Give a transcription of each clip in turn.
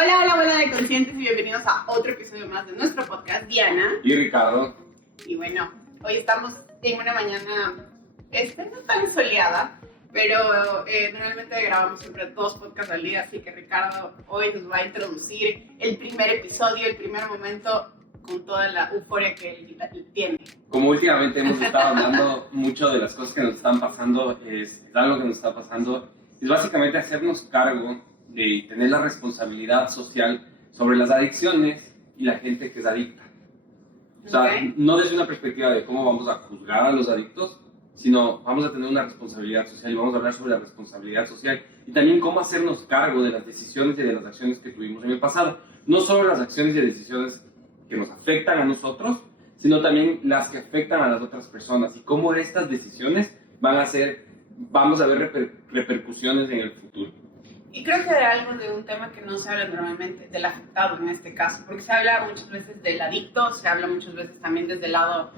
Hola, hola, hola de conscientes y bienvenidos a otro episodio más de nuestro podcast, Diana y Ricardo. Y bueno, hoy estamos en una mañana no tan soleada, pero normalmente grabamos siempre 2 podcasts al día, así que Ricardo hoy nos va a introducir el primer episodio, el primer momento con toda la euforia que él tiene. Como últimamente hemos estado hablando mucho de las cosas que nos están pasando, es algo que nos está pasando, es básicamente hacernos cargo de tener la responsabilidad social sobre las adicciones y la gente que es adicta. O sea, no desde una perspectiva de cómo vamos a juzgar a los adictos, sino vamos a tener una responsabilidad social y vamos a hablar sobre la responsabilidad social y también cómo hacernos cargo de las decisiones y de las acciones que tuvimos en el pasado. No solo las acciones y decisiones que nos afectan a nosotros, sino también las que afectan a las otras personas y cómo estas decisiones vamos a ver repercusiones en el futuro. Y creo que era algo de un tema que no se habla normalmente, del afectado en este caso, porque se habla muchas veces del adicto, se habla muchas veces también desde el lado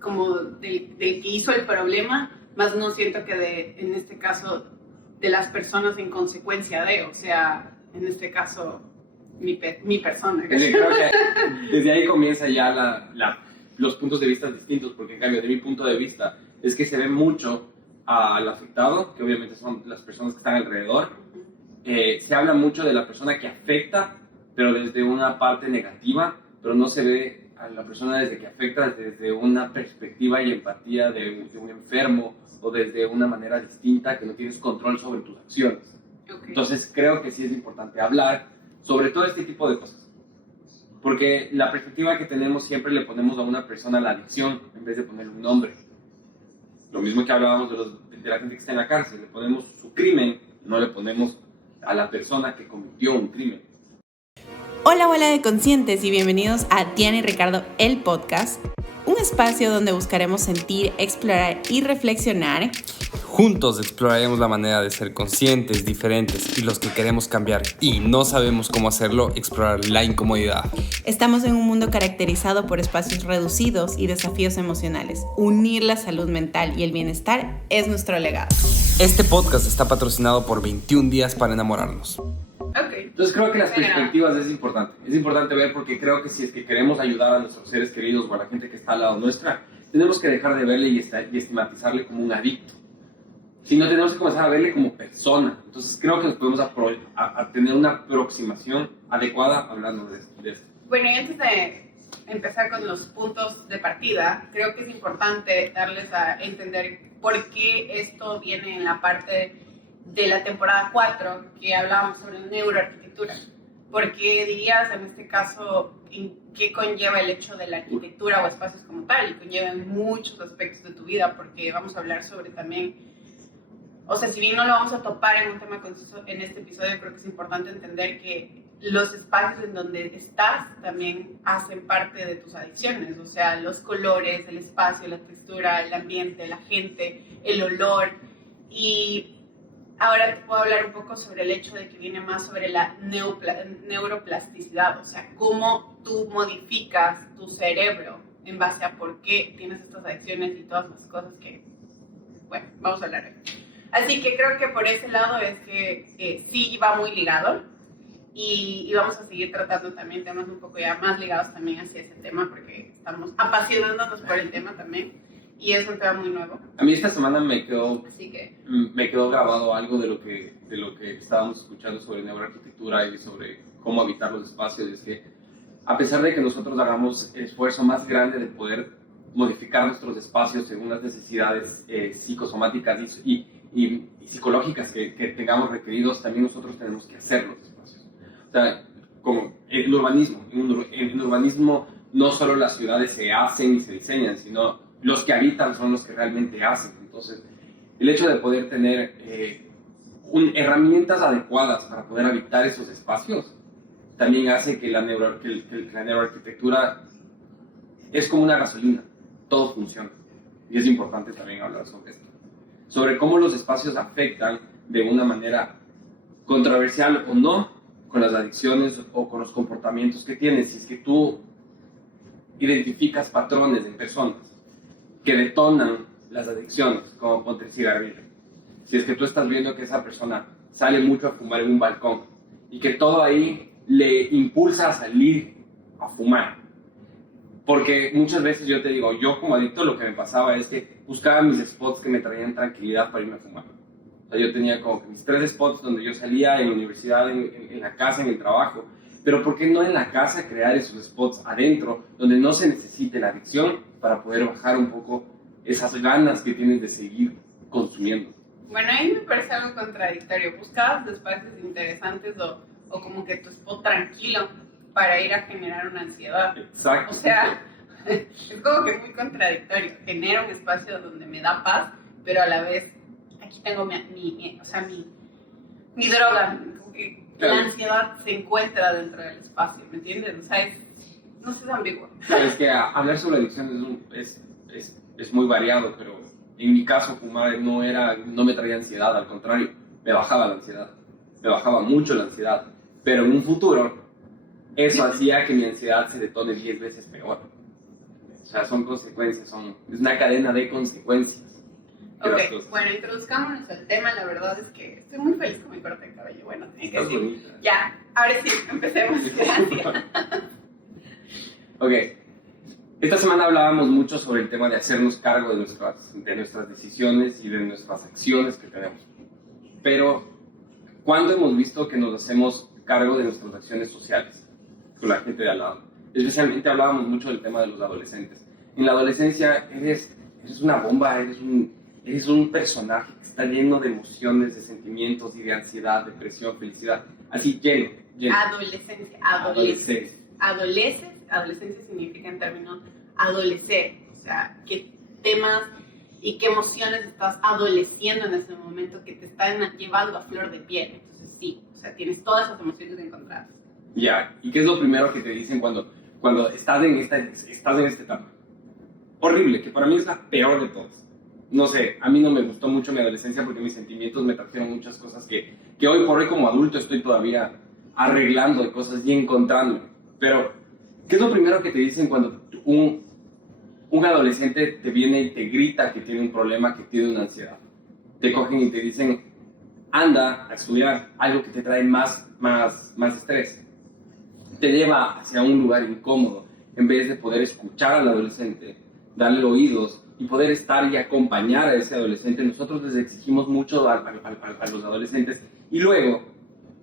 como del que hizo el problema, más no siento que en este caso de las personas en consecuencia de, o sea, en este caso mi persona. Creo que desde ahí comienza ya los puntos de vista distintos, porque en cambio de mi punto de vista es que se ve mucho al afectado, que obviamente son las personas que están alrededor. Se habla mucho de la persona que afecta, pero desde una parte negativa, pero no se ve a la persona desde que afecta desde una perspectiva y empatía de un enfermo o desde una manera distinta que no tienes control sobre tus acciones. Okay. Entonces creo que sí es importante hablar sobre todo este tipo de cosas, porque la perspectiva que tenemos siempre le ponemos a una persona la adicción en vez de ponerle un nombre. Lo mismo que hablábamos de la gente que está en la cárcel, le ponemos su crimen, no le ponemos a la persona que cometió un crimen. Hola, hola de conscientes y bienvenidos a Diana y Ricardo, el podcast, un espacio donde buscaremos sentir, explorar y reflexionar. Juntos exploraremos la manera de ser conscientes, diferentes y los que queremos cambiar y no sabemos cómo hacerlo, explorar la incomodidad. Estamos en un mundo caracterizado por espacios reducidos y desafíos emocionales. Unir la salud mental y el bienestar es nuestro legado. Este podcast está patrocinado por 21 días para enamorarnos. Okay. Entonces creo que las perspectivas es importante. Es importante ver porque creo que si es que queremos ayudar a nuestros seres queridos o a la gente que está al lado nuestra, tenemos que dejar de verle y estigmatizarle como un adicto. Sino tenemos que comenzar a verle como persona. Entonces creo que nos podemos a tener una aproximación adecuada hablando de esto. Bueno, y antes de empezar con los puntos de partida, creo que es importante darles a entender por qué esto viene en la parte de la temporada 4, que hablábamos sobre neuroarquitectura. Porque dirías, en este caso, en qué conlleva el hecho de la arquitectura o espacios como tal, y conlleva muchos aspectos de tu vida, porque vamos a hablar sobre también. O sea, si bien no lo vamos a topar en un tema conciso en este episodio, creo que es importante entender que los espacios en donde estás también hacen parte de tus adicciones. O sea, los colores, el espacio, la textura, el ambiente, la gente, el olor. Y ahora te puedo hablar un poco sobre el hecho de que viene más sobre la neuroplasticidad. O sea, cómo tú modificas tu cerebro en base a por qué tienes estas adicciones y todas las cosas que, bueno, vamos a hablar de. Así que creo que por ese lado es que sí va muy ligado y vamos a seguir tratando también temas un poco ya más ligados también hacia ese tema porque estamos apasionándonos por el tema también y es un tema muy nuevo. A mí esta semana me quedó grabado algo de lo que estábamos escuchando sobre neuroarquitectura y sobre cómo habitar los espacios. Y es que a pesar de que nosotros hagamos el esfuerzo más grande de poder modificar nuestros espacios según las necesidades psicosomáticas y psicológicas que tengamos requeridos, también nosotros tenemos que hacer los espacios. O sea, como el urbanismo. En el urbanismo no solo las ciudades se hacen y se diseñan, sino los que habitan son los que realmente hacen. Entonces, el hecho de poder tener herramientas adecuadas para poder habitar esos espacios también hace que la neuroarquitectura es como una gasolina. Todo funciona. Y es importante también hablar sobre esto. Sobre cómo los espacios afectan de una manera controversial o no con las adicciones o con los comportamientos que tienes. Si es que tú identificas patrones en personas que detonan las adicciones, como ponte el cigarrillo. Si es que tú estás viendo que esa persona sale mucho a fumar en un balcón y que todo ahí le impulsa a salir a fumar. Porque muchas veces yo te digo, yo como adicto lo que me pasaba es que buscaba mis spots que me traían tranquilidad para irme a fumar. O sea, yo tenía como que mis 3 spots donde yo salía en la universidad, en la casa, en el trabajo. Pero ¿por qué no en la casa crear esos spots adentro donde no se necesite la adicción para poder bajar un poco esas ganas que tienes de seguir consumiendo? Bueno, ahí me parece algo contradictorio. Buscabas espacios interesantes o como que tu spot tranquilo para ir a generar una ansiedad. Exacto. O sea, es como que muy contradictorio. Genero un espacio donde me da paz, pero a la vez aquí tengo mi droga. Como que Claro. la ansiedad se encuentra dentro del espacio, ¿me entiendes? O sea, no sé, es ambiguo. Sabes que hablar sobre adicción es muy variado, pero en mi caso fumar no me traía ansiedad, al contrario, me bajaba la ansiedad, me bajaba mucho la ansiedad, pero en un futuro eso hacía que mi ansiedad se detone 10 veces peor. O sea, son consecuencias, es una cadena de consecuencias. Ok, bueno, introduzcámonos al tema. La verdad es que estoy muy feliz con mi corte de cabello. Bueno, tiene que Estás decir. bonita. Ya, ahora sí, empecemos. Gracias. Ok, esta semana hablábamos mucho sobre el tema de hacernos cargo de nuestras decisiones y de nuestras acciones que tenemos. Pero, ¿cuándo hemos visto que nos hacemos cargo de nuestras acciones sociales con la gente de al lado? Especialmente hablábamos mucho del tema de los adolescentes. En la adolescencia eres una bomba, eres un personaje que está lleno de emociones, de sentimientos y de ansiedad, depresión, felicidad. Así lleno. Adolescencia. Adolescencia significa en términos adolecer. O sea, qué temas y qué emociones estás adoleciendo en ese momento que te están llevando a flor de piel. Entonces sí, o sea, tienes todas esas emociones encontradas. Ya, ¿y qué es lo primero que te dicen cuando estás en esta etapa? Horrible, que para mí es la peor de todas. No sé, a mí no me gustó mucho mi adolescencia porque mis sentimientos me trajeron muchas cosas que hoy por hoy como adulto estoy todavía arreglando de cosas y encontrando. Pero, ¿qué es lo primero que te dicen cuando un adolescente te viene y te grita que tiene un problema, que tiene una ansiedad? Te cogen y te dicen, anda a estudiar algo que te trae más estrés. Te lleva hacia un lugar incómodo en vez de poder escuchar al adolescente, darle oídos y poder estar y acompañar a ese adolescente. Nosotros les exigimos mucho a los adolescentes y luego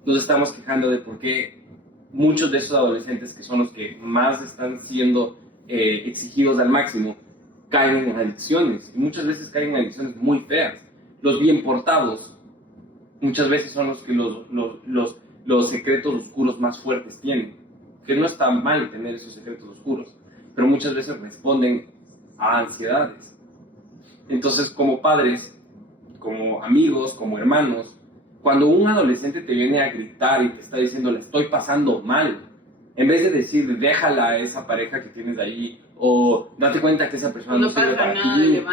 nos estamos quejando de por qué muchos de esos adolescentes, que son los que más están siendo exigidos al máximo, caen en adicciones. Y muchas veces caen en adicciones muy feas. Los bien portados muchas veces son los que los secretos oscuros más fuertes tienen. Que no está mal tener esos secretos oscuros, pero muchas veces responden a ansiedades. Entonces, como padres, como amigos, como hermanos, cuando un adolescente te viene a gritar y te está diciendo, la estoy pasando mal, en vez de decir, déjala a esa pareja que tienes ahí, o date cuenta que esa persona no sirve para ti,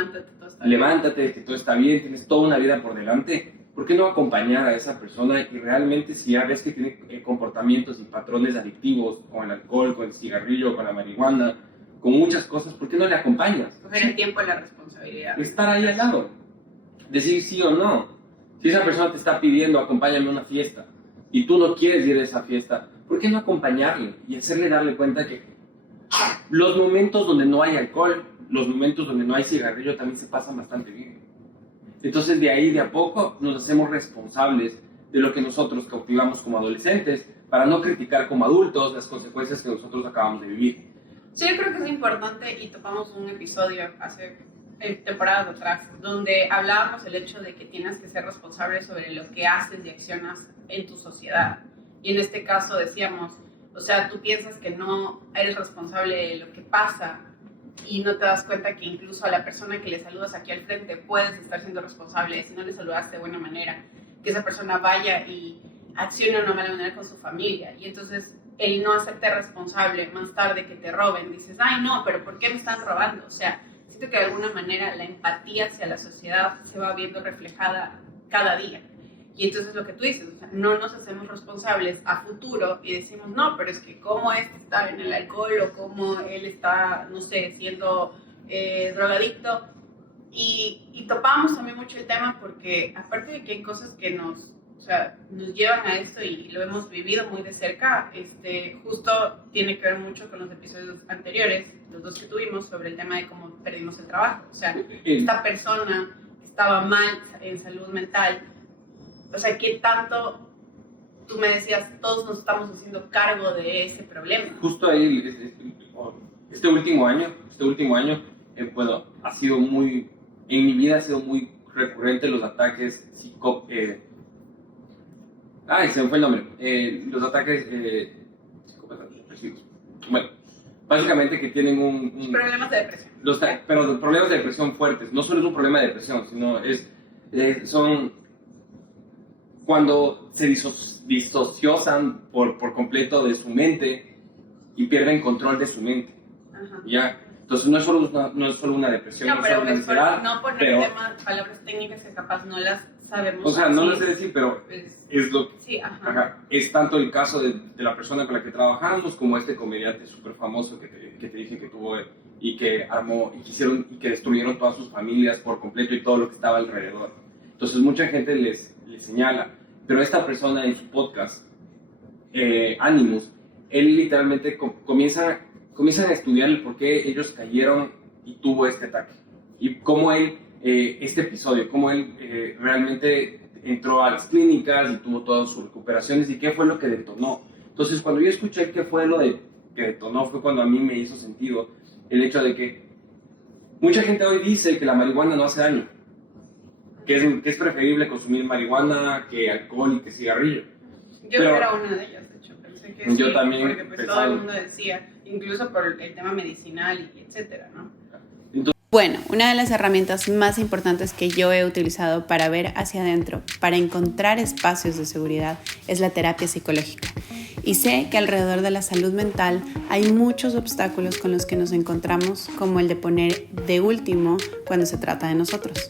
levántate, que todo está bien, tienes toda una vida por delante, ¿por qué no acompañar a esa persona y realmente si ya ves que tiene comportamientos y patrones adictivos con el alcohol, con el cigarrillo, con la marihuana, con muchas cosas, ¿por qué no le acompañas? Coger el tiempo y la responsabilidad. Estar ahí al lado, decir sí o no. Si esa persona te está pidiendo, acompáñame a una fiesta, y tú no quieres ir a esa fiesta, ¿por qué no acompañarle y hacerle darle cuenta que los momentos donde no hay alcohol, los momentos donde no hay cigarrillo también se pasan bastante bien? Entonces de ahí de a poco nos hacemos responsables de lo que nosotros cautivamos como adolescentes para no criticar como adultos las consecuencias que nosotros acabamos de vivir. Sí, yo creo que es importante y topamos un episodio hace temporadas atrás donde hablábamos del hecho de que tienes que ser responsable sobre lo que haces y accionas en tu sociedad. Y en este caso decíamos, o sea, tú piensas que no eres responsable de lo que pasa y no te das cuenta que incluso a la persona que le saludas aquí al frente puedes estar siendo responsable si no le saludaste de buena manera, que esa persona vaya y accione de una mala manera con su familia. Y entonces el no hacerte responsable más tarde que te roben, dices, ay no, pero ¿por qué me están robando? O sea, siento que de alguna manera la empatía hacia la sociedad se va viendo reflejada cada día. Y entonces lo que tú dices, o sea, no nos hacemos responsables a futuro y decimos, no, pero es que cómo está en el alcohol o cómo él está, no sé, siendo drogadicto. Y topamos también mucho el tema porque aparte de que hay cosas que nos o sea, nos llevan a esto y lo hemos vivido muy de cerca. Justo tiene que ver mucho con los episodios anteriores, los dos que tuvimos, sobre el tema de cómo perdimos el trabajo. O sea, esta persona estaba mal en salud mental. O sea, ¿qué tanto? Tú me decías, todos nos estamos haciendo cargo de ese problema. Justo ahí, este último año, bueno, ha sido muy, en mi vida ha sido muy recurrente los ataques se me fue el nombre. Los ataques psicopáticos. Bueno, básicamente que tienen problemas de depresión. Pero problemas de depresión fuertes. No solo es un problema de depresión, sino son cuando se disocian por completo de su mente y pierden control de su mente. Ajá. ¿Ya? Entonces no es solo una depresión, no, pero es una ansiedad. No poner palabras técnicas que capaz no las sabemos. O sea, no lo sé decir, pero es lo que... Sí, ajá. Ajá. Es tanto el caso de la persona con la que trabajamos como este comediante súper famoso que te dije que tuvo y que armó y que destruyeron todas sus familias por completo y todo lo que estaba alrededor. Entonces mucha gente les señala, pero esta persona en su podcast, Animus, él literalmente comienzan a estudiar el por qué ellos cayeron y tuvo este ataque. Y cómo él, este episodio, cómo él realmente entró a las clínicas y tuvo todas sus recuperaciones y qué fue lo que detonó. Entonces, cuando yo escuché qué fue lo que detonó, fue cuando a mí me hizo sentido el hecho de que mucha gente hoy dice que la marihuana no hace daño, que es preferible consumir marihuana que alcohol y que cigarrillo. Yo era una de ellas, de hecho, pensé que yo sí, también porque pues todo el mundo decía, incluso por el tema medicinal y etcétera, ¿no? Bueno, una de las herramientas más importantes que yo he utilizado para ver hacia adentro, para encontrar espacios de seguridad, es la terapia psicológica. Y sé que alrededor de la salud mental hay muchos obstáculos con los que nos encontramos, como el de poner de último cuando se trata de nosotros.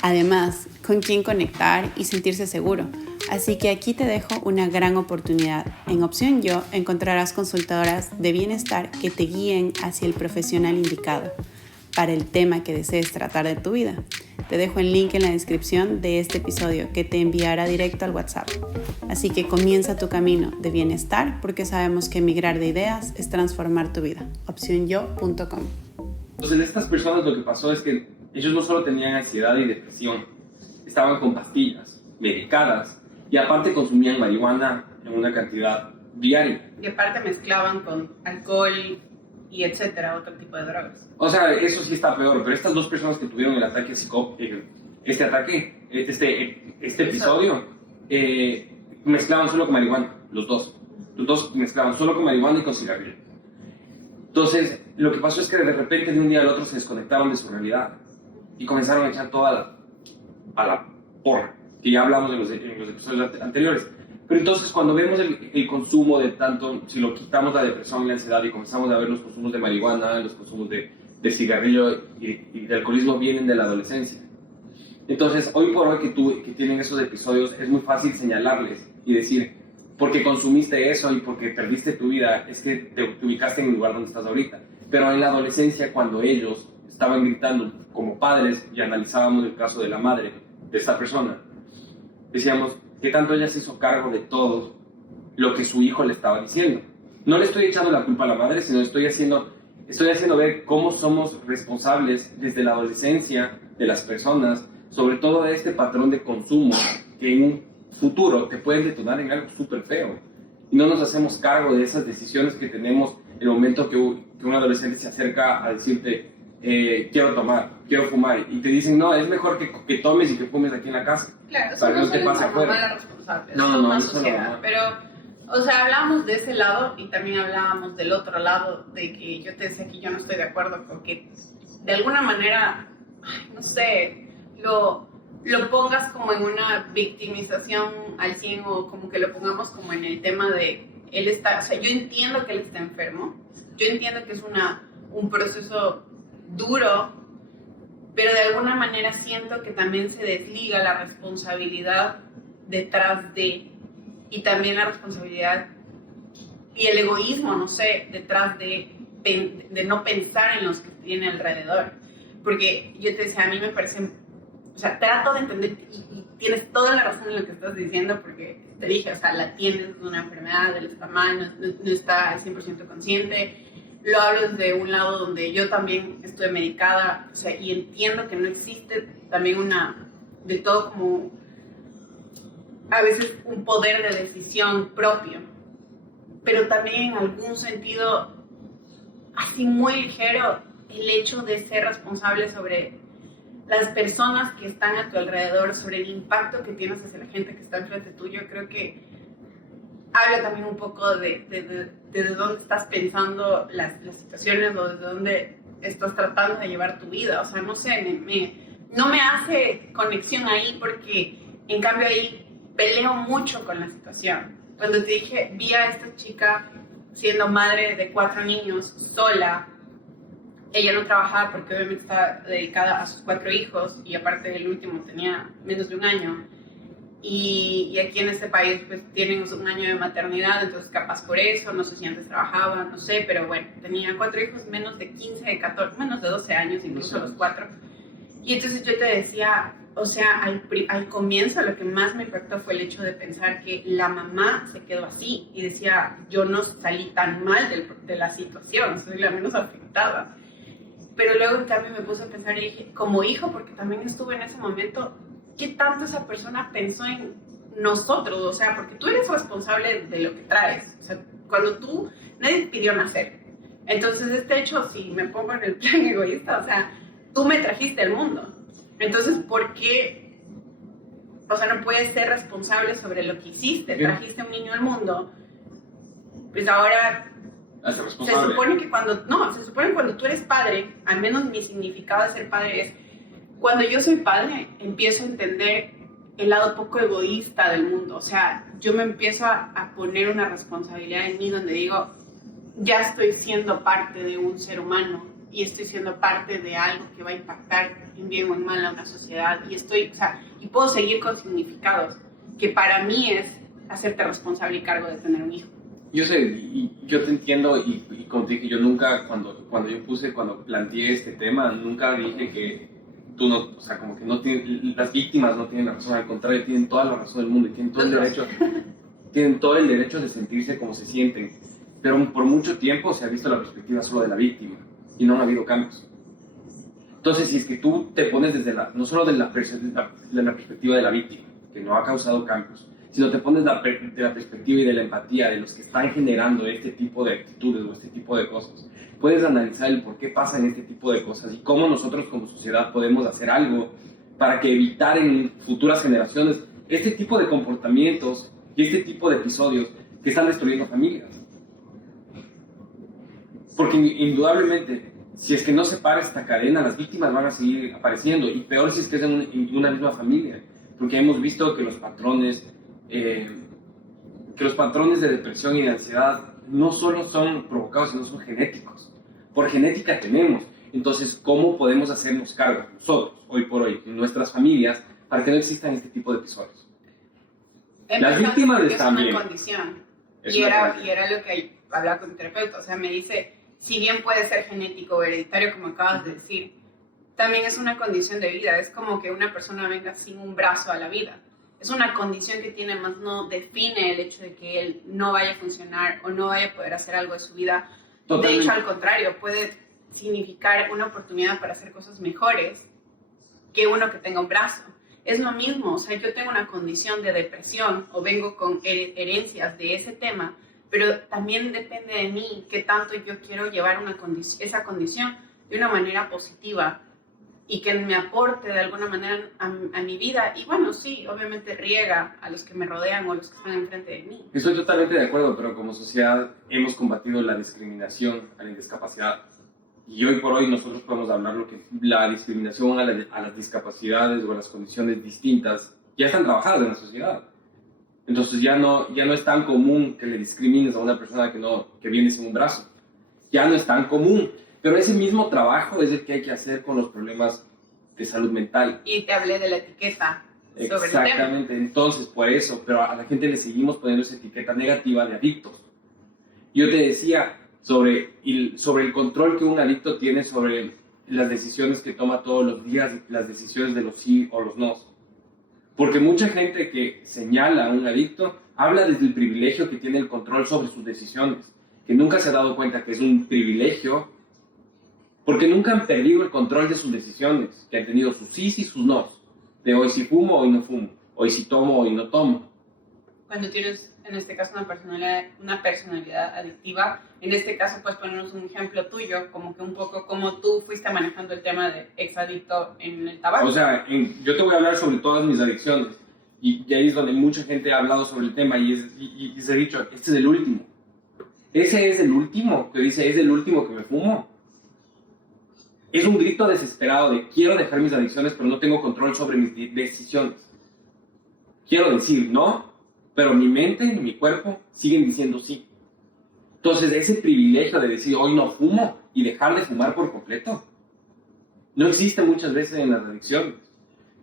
Además, con quién conectar y sentirse seguro. Así que aquí te dejo una gran oportunidad. En Opción Yo encontrarás consultadoras de bienestar que te guíen hacia el profesional indicado para el tema que desees tratar de tu vida. Te dejo el link en la descripción de este episodio que te enviará directo al WhatsApp. Así que comienza tu camino de bienestar porque sabemos que migrar de ideas es transformar tu vida. opcionyo.com. Entonces, estas personas lo que pasó es que ellos no solo tenían ansiedad y depresión, estaban con pastillas, medicadas y aparte consumían marihuana en una cantidad diaria. Y aparte mezclaban con alcohol y etcétera, otro tipo de drogas. O sea, eso sí está peor, pero estas dos personas que tuvieron el ataque este episodio, mezclaban solo con marihuana, los dos mezclaban solo con marihuana y con cigarrillo. Entonces, lo que pasó es que de repente de un día al otro se desconectaron de su realidad y comenzaron a echar toda a la porra, que ya hablamos en los episodios anteriores. Pero entonces cuando vemos el consumo de tanto, si lo quitamos la depresión y la ansiedad y comenzamos a ver los consumos de marihuana, los consumos de cigarrillo y de alcoholismo vienen de la adolescencia. Entonces, hoy por hoy que tienen esos episodios, es muy fácil señalarles y decir, porque consumiste eso y porque perdiste tu vida, es que te ubicaste en el lugar donde estás ahorita. Pero en la adolescencia, cuando ellos estaban gritando como padres y analizábamos el caso de la madre de esta persona, decíamos, ¿qué tanto ella se hizo cargo de todo lo que su hijo le estaba diciendo? No le estoy echando la culpa a la madre, sino estoy haciendo ver cómo somos responsables desde la adolescencia de las personas, sobre todo de este patrón de consumo que en un futuro te pueden detonar en algo súper feo. Y no nos hacemos cargo de esas decisiones que tenemos en el momento que un adolescente se acerca a decirte, quiero tomar, quiero fumar, y te dicen, no, es mejor que tomes y que fumes aquí en la casa. Claro, eso para que no no te es pase una afuera. mala responsabilidad, No, es una eso sociedad. no. Pero, o sea, hablábamos de ese lado y también hablábamos del otro lado, de que yo te decía que yo no estoy de acuerdo con que de alguna manera, no sé, lo pongas como en una victimización al 100 o como que lo pongamos como en el tema de él está, o sea, yo entiendo que él está enfermo, yo entiendo que es un proceso duro, pero de alguna manera siento que también se desliga la responsabilidad detrás de, y también la responsabilidad y el egoísmo, no sé, detrás de no pensar en los que tiene alrededor. Porque yo te decía, a mí me parece, o sea, trato de entender y tienes toda la razón en lo que estás diciendo, porque te dije, o sea, la tienes una enfermedad, él está mal, no está al 100% consciente. Lo hablo desde un lado donde yo también estoy medicada, o sea, y entiendo que no existe también del todo como, a veces, un poder de decisión propio, pero también en algún sentido, así muy ligero, el hecho de ser responsable sobre las personas que están a tu alrededor, sobre el impacto que tienes hacia la gente que está enfrente tuyo. Creo que habla también un poco de dónde estás pensando las situaciones o desde dónde estás tratando de llevar tu vida. O sea, no sé, no me hace conexión ahí, porque en cambio ahí peleo mucho con la situación. Cuando te dije, vi a esta chica siendo madre de 4 niños, sola. Ella no trabajaba porque obviamente estaba dedicada a sus 4 hijos, y aparte el último tenía menos de 1 año. Y aquí en este país pues tienen 1 año de maternidad, entonces capaz por eso, no sé si antes trabajaba, no sé, pero bueno, tenía 4 hijos, menos de 15, de 14, menos de 12 años, incluso los 4. Y entonces yo te decía, o sea, al comienzo lo que más me impactó fue el hecho de pensar que la mamá se quedó así, y decía, yo no salí tan mal de la situación, soy la menos afectada. Pero luego en cambio me puse a pensar y dije, como hijo, porque también estuve en ese momento, ¿qué tanto esa persona pensó en nosotros? O sea, porque tú eres responsable de lo que traes. O sea, cuando nadie te pidió nacer. Entonces, este hecho, si me pongo en el plan egoísta, o sea, tú me trajiste al mundo. Entonces, ¿por qué? O sea, no puedes ser responsable sobre lo que hiciste. Trajiste un niño al mundo, pues ahora se supone que cuando tú eres padre, al menos mi significado de ser padre es, cuando yo soy padre, empiezo a entender el lado poco egoísta del mundo. O sea, yo me empiezo a poner una responsabilidad en mí donde digo, ya estoy siendo parte de un ser humano y estoy siendo parte de algo que va a impactar en bien o en mal a una sociedad. Y puedo seguir con significados que para mí es hacerte responsable y cargo de tener un hijo. Yo sé, y yo te entiendo, y como te dije, yo nunca, cuando planteé este tema, nunca dije que tú no, o sea, como que las víctimas no tienen la razón, al contrario, tienen toda la razón del mundo y tienen todo el derecho de sentirse como se sienten. Pero por mucho tiempo se ha visto la perspectiva solo de la víctima y no han habido cambios. Entonces, si es que tú te pones no solo de la perspectiva de la víctima, que no ha causado cambios, sino te pones de la perspectiva y de la empatía de los que están generando este tipo de actitudes o este tipo de cosas, puedes analizar el por qué pasan este tipo de cosas y cómo nosotros como sociedad podemos hacer algo para que evitar en futuras generaciones este tipo de comportamientos y este tipo de episodios que están destruyendo familias. Porque indudablemente, si es que no se para esta cadena, las víctimas van a seguir apareciendo, y peor si es que es en una misma familia, porque hemos visto que los patrones de depresión y de ansiedad no solo son provocados, sino son genéticos. Por genética tenemos. Entonces, ¿cómo podemos hacernos cargo nosotros, hoy por hoy, en nuestras familias, para que no existan este tipo de episodios? Las víctimas están bien. Es una condición. Y era lo que hablaba con mi terapeuta. O sea, me dice, si bien puede ser genético o hereditario, como acabas de decir, también es una condición de vida. Es como que una persona venga sin un brazo a la vida. Es una condición que tiene, más no define el hecho de que él no vaya a funcionar o no vaya a poder hacer algo de su vida. Totalmente. De hecho, al contrario, puede significar una oportunidad para hacer cosas mejores que uno que tenga un brazo. Es lo mismo, o sea, yo tengo una condición de depresión o vengo con herencias de ese tema, pero también depende de mí qué tanto yo quiero llevar esa condición de una manera positiva y que me aporte de alguna manera a mi vida. Y bueno, sí, obviamente riega a los que me rodean o a los que están enfrente de mí. Estoy totalmente de acuerdo, pero como sociedad hemos combatido la discriminación a la discapacidad. Y hoy por hoy nosotros podemos hablar lo que la discriminación a las discapacidades o a las condiciones distintas ya están trabajadas en la sociedad. Entonces ya no es tan común que le discrimines a una persona que viene sin un brazo. Ya no es tan común. Pero ese mismo trabajo es el que hay que hacer con los problemas de salud mental. Y te hablé de la etiqueta sobre el tema. Exactamente, entonces por eso, pero a la gente le seguimos poniendo esa etiqueta negativa de adictos. Yo te decía sobre el control que un adicto tiene sobre las decisiones que toma todos los días, las decisiones de los sí o los no. Porque mucha gente que señala a un adicto habla desde el privilegio que tiene el control sobre sus decisiones, que nunca se ha dado cuenta que es un privilegio, porque nunca han perdido el control de sus decisiones, que han tenido sus sí y sus no, de hoy sí fumo, hoy no fumo, hoy sí tomo, hoy no tomo. Cuando tienes, en este caso, una personalidad adictiva, en este caso, pues ponernos un ejemplo tuyo, como que un poco como tú fuiste manejando el tema de exadicto en el tabaco. O sea, yo te voy a hablar sobre todas mis adicciones, y ahí es donde mucha gente ha hablado sobre el tema, y se ha dicho, este es el último. Ese es el último, que dice, es el último que me fumo. Es un grito desesperado de quiero dejar mis adicciones, pero no tengo control sobre mis decisiones. Quiero decir no, pero mi mente y mi cuerpo siguen diciendo sí. Entonces, ese privilegio de decir hoy no fumo y dejar de fumar por completo, no existe muchas veces en las adicciones.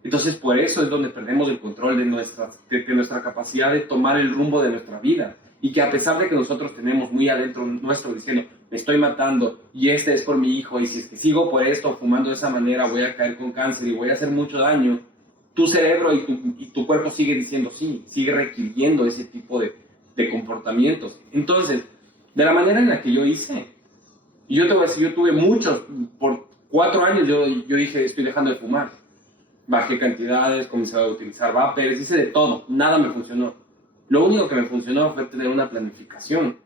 Entonces, por eso es donde perdemos el control de nuestra capacidad de tomar el rumbo de nuestra vida. Y que a pesar de que nosotros tenemos muy adentro nuestro diciendo, me estoy matando y este es por mi hijo, y si es que sigo por esto, fumando de esa manera, voy a caer con cáncer y voy a hacer mucho daño, tu cerebro y tu cuerpo sigue diciendo sí, sigue requiriendo ese tipo de comportamientos. Entonces, de la manera en la que yo hice, y yo te voy a decir, yo tuve muchos, por 4 años yo dije, estoy dejando de fumar. Bajé cantidades, comencé a utilizar vapers, hice de todo, nada me funcionó. Lo único que me funcionó fue tener una planificación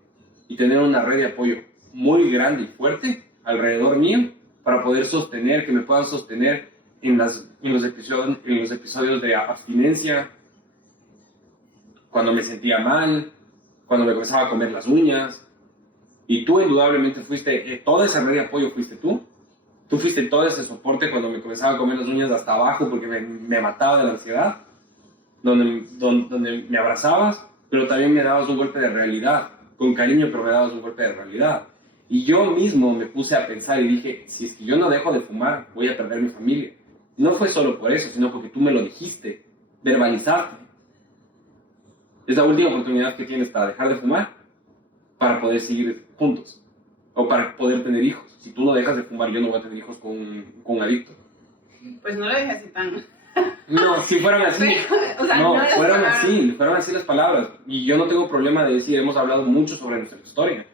y tener una red de apoyo muy grande y fuerte alrededor mío para poder sostener, que me puedan sostener en los episodios de abstinencia, cuando me sentía mal, cuando me comenzaba a comer las uñas. Y tú indudablemente fuiste, toda esa red de apoyo fuiste tú. Tú fuiste todo ese soporte cuando me comenzaba a comer las uñas hasta abajo porque me mataba de la ansiedad. Donde me abrazabas, pero también me dabas un golpe de realidad, con cariño, pero me dabas un golpe de realidad. Y yo mismo me puse a pensar y dije, si es que yo no dejo de fumar, voy a perder mi familia. No fue solo por eso, sino porque tú me lo dijiste, verbalizaste. Es la última oportunidad que tienes para dejar de fumar, para poder seguir juntos, o para poder tener hijos. Si tú no dejas de fumar, yo no voy a tener hijos con un adicto. Pues no lo dije así tan... No, si fueran así, o sea, no, fueron así las palabras. Y yo no tengo problema de decir, hemos hablado mucho sobre nuestra historia.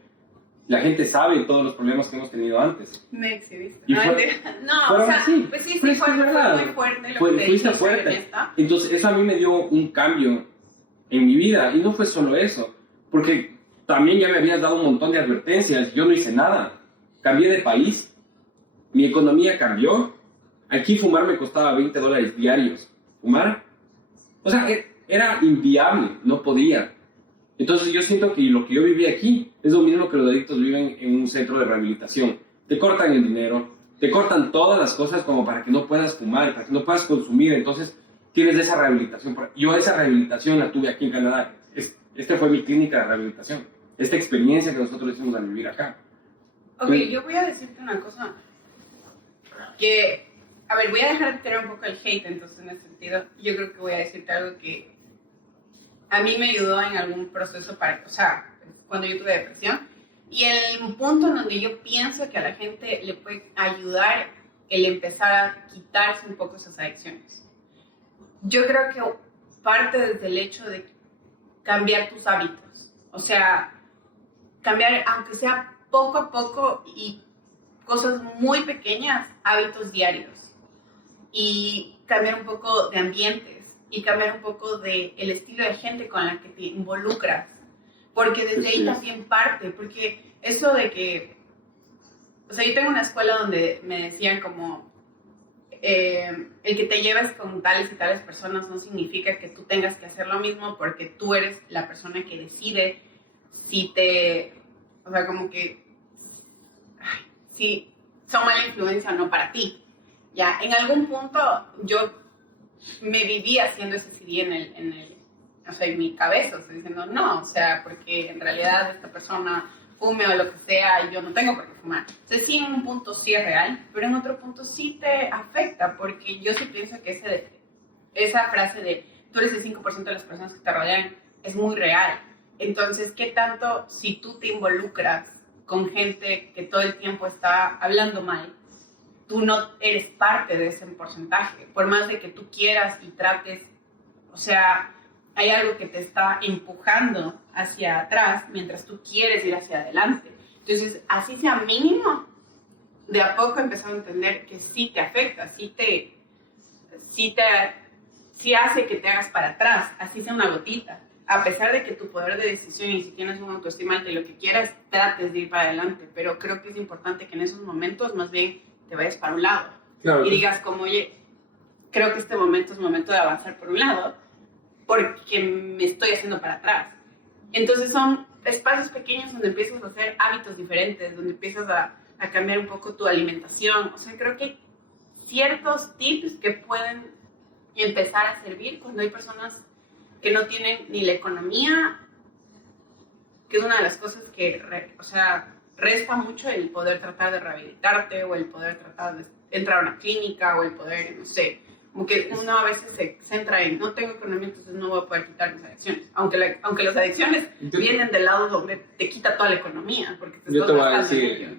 La gente sabe todos los problemas que hemos tenido antes. Me exhibiste. Y No, o sea, así. pues sí, Pero fue es verdad. muy fuerte lo Fue- que te fuiste dije, fuerte. honesta. Entonces, eso a mí me dio un cambio en mi vida. Y no fue solo eso, porque también ya me habías dado un montón de advertencias. Yo no hice nada. Cambié de país. Mi economía cambió. Aquí fumar me costaba $20 diarios. ¿Fumar? O sea, era inviable, no podía. Entonces yo siento que lo que yo viví aquí es lo mismo que los adictos viven en un centro de rehabilitación. Te cortan el dinero, te cortan todas las cosas como para que no puedas fumar, para que no puedas consumir. Entonces tienes esa rehabilitación. Yo esa rehabilitación la tuve aquí en Canadá. Esta fue mi clínica de rehabilitación. Esta experiencia que nosotros hicimos al vivir acá. Ok, yo voy a decirte una cosa que, a ver, voy a dejar de tirar un poco el hate, entonces, en este sentido, yo creo que voy a decirte algo que a mí me ayudó en algún proceso o sea, cuando yo tuve depresión, y el punto en donde yo pienso que a la gente le puede ayudar el empezar a quitarse un poco esas adicciones. Yo creo que parte desde el hecho de cambiar tus hábitos, o sea, cambiar, aunque sea poco a poco y cosas muy pequeñas, hábitos diarios. Y cambiar un poco de ambientes y cambiar un poco de el estilo de gente con la que te involucras. Porque desde ahí también parte, porque eso de que, o sea, yo tengo una escuela donde me decían como, el que te lleves con tales y tales personas no significa que tú tengas que hacer lo mismo porque tú eres la persona que decide si o sea, como que, si son mala influencia o no para ti. Ya, en algún punto yo me viví haciendo ese CD o sea, en mi cabeza, estoy diciendo no, o sea, porque en realidad esta persona fume o lo que sea y yo no tengo por qué fumar. O sea, sí, en un punto sí es real, pero en otro punto sí te afecta, porque yo sí pienso que esa frase de tú eres el 5% de las personas que te rodean es muy real. Entonces, ¿qué tanto si tú te involucras con gente que todo el tiempo está hablando mal, tú no eres parte de ese porcentaje? Por más de que tú quieras y trates O sea, hay algo que te está empujando hacia atrás mientras tú quieres ir hacia adelante. Entonces, así sea mínimo, de a poco empezar a entender que sí te afecta, sí hace que te hagas para atrás, así sea una gotita. A pesar de que tu poder de decisión y si tienes una autoestima alta y lo que quieras, trates de ir para adelante. Pero creo que es importante que en esos momentos más bien te vayas para un lado. Claro. Y digas como, oye, creo que este momento es momento de avanzar por un lado porque me estoy haciendo para atrás. Entonces son espacios pequeños donde empiezas a hacer hábitos diferentes, donde empiezas a cambiar un poco tu alimentación. O sea, creo que hay ciertos tips que pueden empezar a servir cuando hay personas que no tienen ni la economía, que es una de las cosas que, resta mucho el poder tratar de rehabilitarte o el poder tratar de entrar a una clínica o el poder, no sé, como que uno a veces se centra en no tengo economía, entonces no voy a poder quitar mis adicciones. Aunque las adicciones vienen del lado donde te quita toda la economía. Porque yo te voy a decir,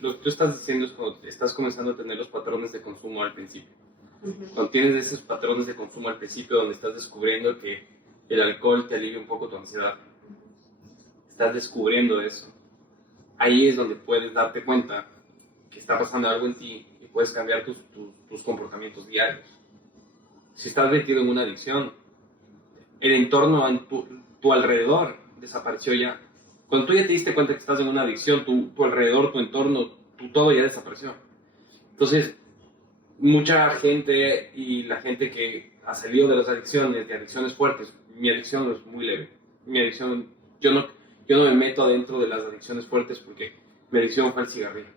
lo que tú estás diciendo es cuando estás comenzando a tener los patrones de consumo al principio. Cuando tienes esos patrones de consumo al principio donde estás descubriendo que el alcohol te alivia un poco tu ansiedad, estás descubriendo eso, ahí es donde puedes darte cuenta que está pasando algo en ti y puedes cambiar tus comportamientos diarios. Si estás metido en una adicción, el entorno en tu alrededor desapareció ya. Cuando tú ya te diste cuenta que estás en una adicción, tu alrededor, tu entorno, todo ya desapareció. Entonces, mucha gente y la gente que ha salido de las adicciones, de adicciones fuertes, mi adicción es muy leve. Mi adicción, yo no me meto adentro de las adicciones fuertes porque mi adicción fue el cigarrillo.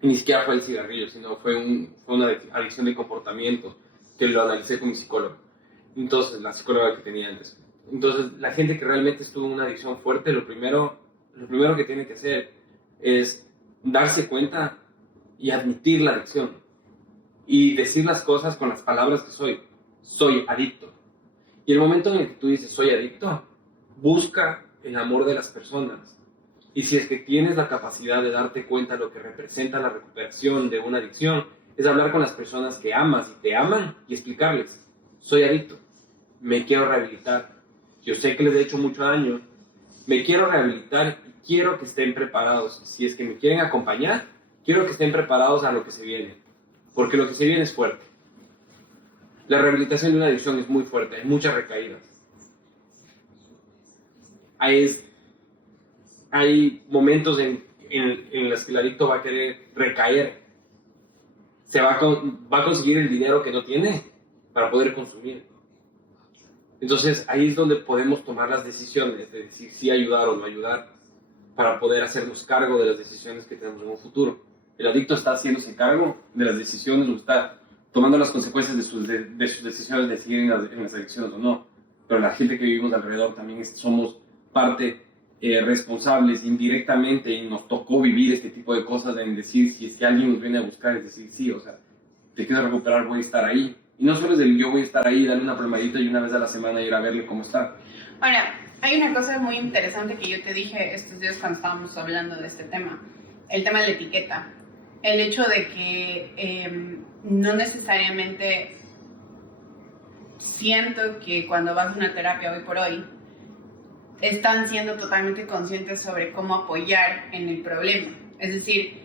Ni siquiera fue el cigarrillo, sino fue una adicción de comportamiento que lo analicé con mi psicólogo. Entonces, la psicóloga que tenía antes. Entonces, la gente que realmente estuvo en una adicción fuerte, lo primero que tiene que hacer es darse cuenta y admitir la adicción. Y decir las cosas con las palabras que soy adicto. Y el momento en el que tú dices soy adicto, busca el amor de las personas. Y si es que tienes la capacidad de darte cuenta de lo que representa la recuperación de una adicción, es hablar con las personas que amas y te aman y explicarles, soy adicto, me quiero rehabilitar, yo sé que les he hecho mucho daño, me quiero rehabilitar y quiero que estén preparados. Si es que me quieren acompañar, quiero que estén preparados a lo que se viene. Porque lo que se viene es fuerte. La rehabilitación de una adicción es muy fuerte, hay muchas recaídas. Hay momentos en los que el adicto va a querer recaer. Va a conseguir el dinero que no tiene para poder consumir. Entonces ahí es donde podemos tomar las decisiones de decir si ayudar o no ayudar para poder hacernos cargo de las decisiones que tenemos en un futuro. El adicto está haciéndose cargo de las decisiones, o está tomando las consecuencias de sus decisiones de seguir en las adicciones o no. Pero la gente que vivimos alrededor también somos parte responsables indirectamente y nos tocó vivir este tipo de cosas en decir, si es que alguien nos viene a buscar, es decir, sí, o sea, te quiero recuperar, voy a estar ahí. Y no solo es del yo voy a estar ahí, darle una palmadita y una vez a la semana ir a verle cómo está. Ahora, hay una cosa muy interesante que yo te dije estos días cuando estábamos hablando de este tema, el tema de la etiqueta. El hecho de que no necesariamente siento que cuando vas a una terapia hoy por hoy, están siendo totalmente conscientes sobre cómo apoyar en el problema. Es decir,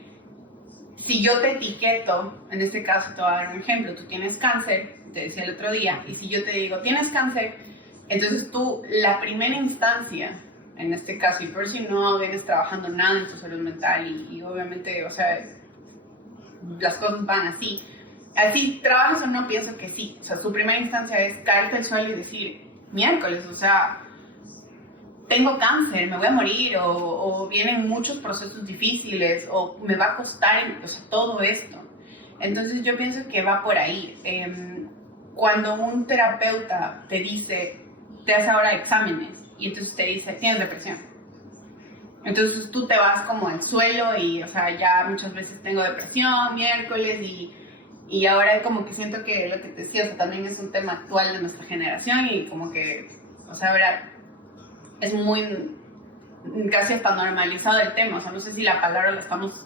si yo te etiqueto, en este caso te voy a dar un ejemplo, tú tienes cáncer, te decía el otro día, y si yo te digo, tienes cáncer, entonces tú, la primera instancia, en este caso, y por si no vienes trabajando nada en tu salud mental, y obviamente, o sea, las cosas van así. Así, trabajas o no, pienso que sí. O sea, su primera instancia es caerte al suelo y decir, miércoles, o sea, tengo cáncer, me voy a morir, o vienen muchos procesos difíciles, o me va a costar, o sea, todo esto. Entonces yo pienso que va por ahí. Cuando un terapeuta te dice, te hace ahora exámenes, y entonces te dice, tienes depresión. Entonces tú te vas como al suelo y, o sea, ya muchas veces tengo depresión, miércoles, y ahora como que siento que lo que te decía, o sea, también es un tema actual de nuestra generación y como que, o sea, ahora es muy, casi hasta normalizado el tema, o sea, no sé si la palabra la estamos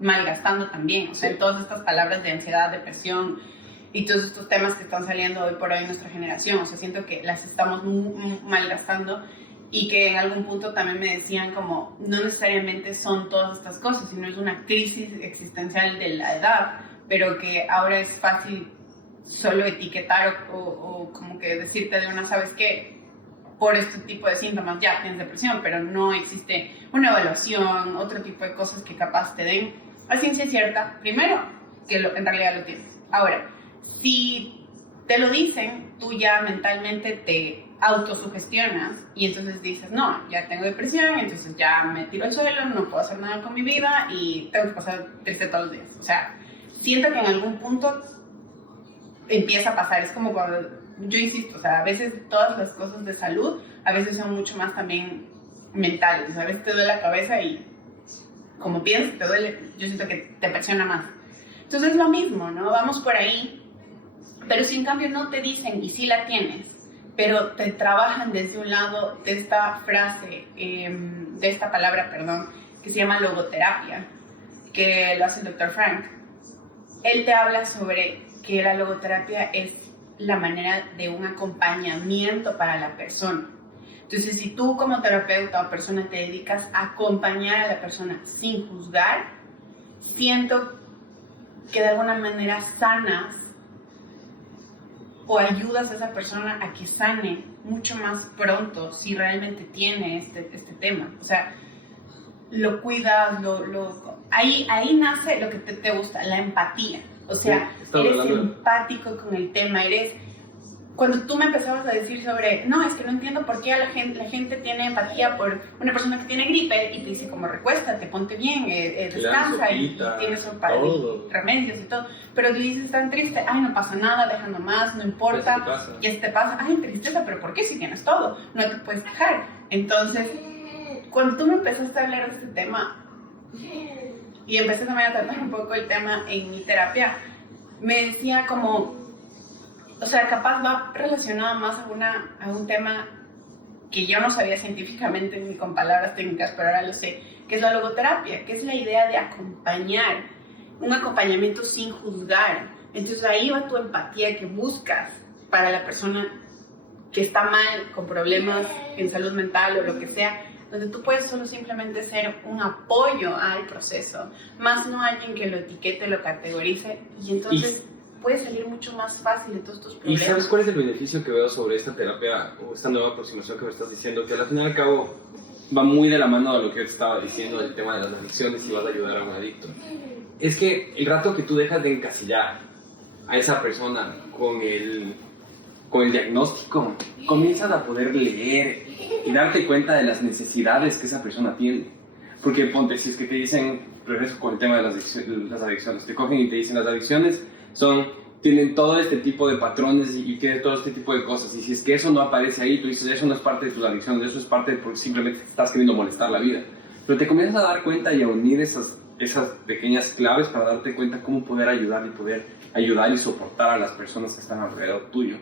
malgastando también, o sea, sí. Todas estas palabras de ansiedad, depresión, y todos estos temas que están saliendo hoy por hoy en nuestra generación. O sea, siento que las estamos malgastando y que en algún punto también me decían como no necesariamente son todas estas cosas, sino es una crisis existencial de la edad, pero que ahora es fácil solo etiquetar o como que decirte de una, ¿sabes qué? Por este tipo de síntomas ya tienes depresión, pero no existe una evaluación, otro tipo de cosas que capaz te den a ciencia cierta, primero, que en realidad lo tienes. Ahora, si te lo dicen, tú ya mentalmente te autosugestionas y entonces dices, no, ya tengo depresión, entonces ya me tiro al suelo, no puedo hacer nada con mi vida y tengo que pasar triste todos los días. O sea, siento que en algún punto empieza a pasar, es como cuando, yo insisto, o sea, a veces todas las cosas de salud, a veces son mucho más también mentales, o sea, a veces te duele la cabeza y como piensas, te duele, yo siento que te presiona más. Entonces es lo mismo, ¿no? Vamos por ahí, pero si en cambio no te dicen, y sí la tienes, pero te trabajan desde un lado de esta frase, de esta palabra, perdón, que se llama logoterapia, que lo hace el Dr. Frank. Él te habla sobre que la logoterapia es la manera de un acompañamiento para la persona. Entonces, si tú como terapeuta o persona te dedicas a acompañar a la persona sin juzgar, siento que de alguna manera sanas o ayudas a esa persona a que sane mucho más pronto si realmente tiene este tema. O sea, lo cuidas, ahí nace lo que te gusta, la empatía. O sea, eres empático con el tema, Cuando tú me empezabas a decir sobre, no, es que no entiendo por qué la gente tiene empatía por una persona que tiene gripe y te dice como recuéstate, ponte bien, descansa y tienes remedios y todo, pero tú dices están triste, ay no pasa nada, deja nomás, no importa, ya te pasa, ay tristeza, pero ¿por qué si tienes todo? No te puedes quejar. Entonces, cuando tú me empezaste a hablar de este tema y empecé también a tratar un poco el tema en mi terapia, me decía como, o sea, capaz va relacionado más a un tema que yo no sabía científicamente ni con palabras técnicas, pero ahora lo sé, que es la logoterapia, que es la idea de acompañar, un acompañamiento sin juzgar. Entonces ahí va tu empatía que buscas para la persona que está mal, con problemas en salud mental o lo que sea, donde tú puedes solo simplemente ser un apoyo al proceso, más no alguien que lo etiquete, lo categorice, y entonces puede salir mucho más fácil de todos tus problemas. ¿Y sabes cuál es el beneficio que veo sobre esta terapia o esta nueva aproximación que me estás diciendo? Que al fin y al cabo va muy de la mano de lo que te estaba diciendo del tema de las adicciones y vas a ayudar a un adicto. Es que el rato que tú dejas de encasillar a esa persona con el diagnóstico, comienzas a poder leer y darte cuenta de las necesidades que esa persona tiene. Porque ponte, si es que te dicen, regreso con el tema de las adicciones, te cogen y te dicen las adicciones tienen todo este tipo de patrones y tienen todo este tipo de cosas, y si es que eso no aparece ahí, tú dices, eso no es parte de tus adicciones, eso es parte de porque simplemente estás queriendo molestar la vida. Pero te comienzas a dar cuenta y a unir esas pequeñas claves para darte cuenta cómo poder ayudar y soportar a las personas que están alrededor tuyo.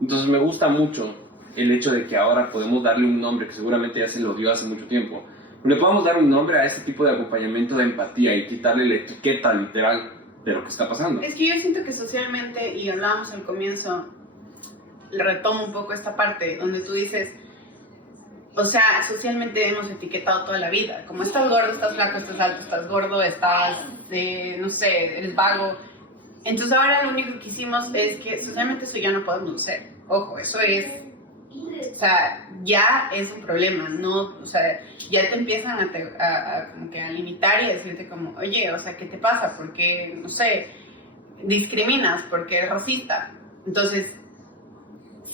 Entonces me gusta mucho el hecho de que ahora podemos darle un nombre, que seguramente ya se lo dio hace mucho tiempo, le podamos dar un nombre a ese tipo de acompañamiento de empatía y quitarle la etiqueta literal de lo que está pasando. Es que yo siento que socialmente, y hablábamos al comienzo, retomo un poco esta parte donde tú dices, o sea, socialmente hemos etiquetado toda la vida, como estás gordo, estás flaco, estás alto, estás gordo, estás, no sé, eres vago. Entonces ahora lo único que hicimos es que socialmente eso ya no podemos ser. Ojo, eso es, o sea, ya es un problema, ¿no? O sea, ya te empiezan como que a limitar y a decirte como, oye, o sea, ¿qué te pasa? ¿Por qué, no sé, discriminas? ¿Por qué eres racista? Entonces,